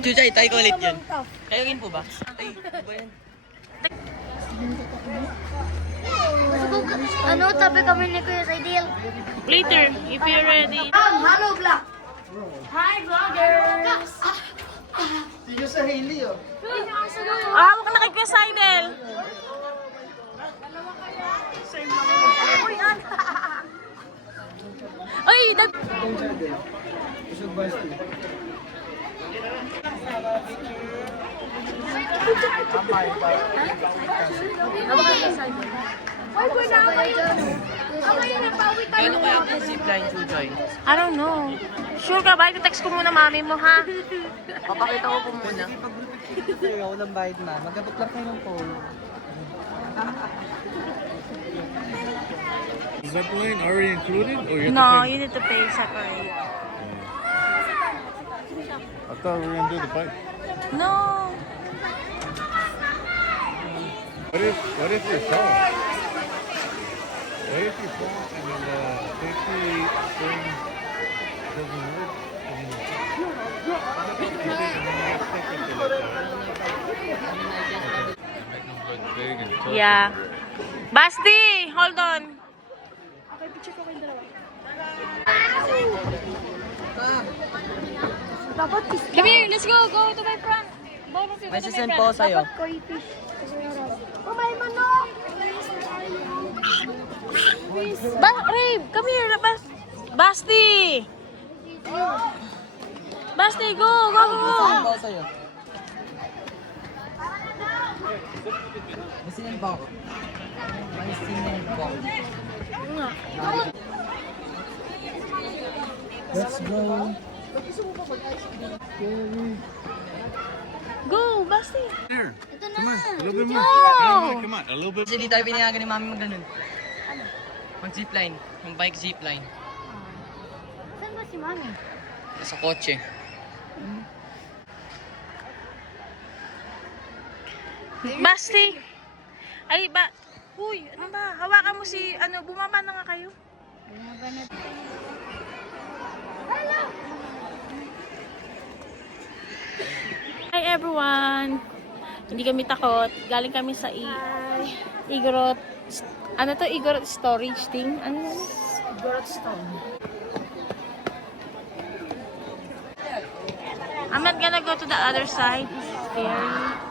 Chuchay, tayo ko ulit yun. Kayo rin po ba? Ay, ba yan? Ano, tabi kami ni Kuya sa Ideal. Later, if you're ready. Hello, Black. Hi, vloggers. Sige sa Hailey, oh. Ah, huwag ka na kay Kuya Sidel. Uy, Kailan kaya po zipline, Chuchay? I don't know. Sure ka ba? Ito-text ko muna mami mo, ha? Papakita ko po muna. Sa'yo, walang bayad na. Magabot lang kayo ng phone. Is that plane already included, or you have No, to pay? you need to pay separate. I thought we were gonna do the bike. No. What if you fall? What if you fall and then the safety thing doesn't work? And then you get stuck with it like that. Make them look big and tough. Yeah. Basti, hold on. Come here, let's go. Go to my front. Both of you, go May to my sisend front. po ako sa'yo. Oh, may manok. Rave, come here. Basti. Basti, go, go, go. Sisend po ako sa'yo. May sinend po ako. May sinend po ako. Let's go. Go, Basti. Here, Ito na. come on, a little bit more. No. Come on, a little bit. Kasi di tayo pinayagan ni mami mag ganun. Mag-zipline. Yung bike zipline. Saan ba si Mami? Sa kotse. Basti. Ay, Uy, ano ba? Hawakan mo si, bumaba na nga kayo. Hi everyone! Hindi kami takot. Galing kami sa Igorot. Ano to? Igorot storage thing? Ano yan? Igorot stone. I'm not gonna go to the other side. It's scary.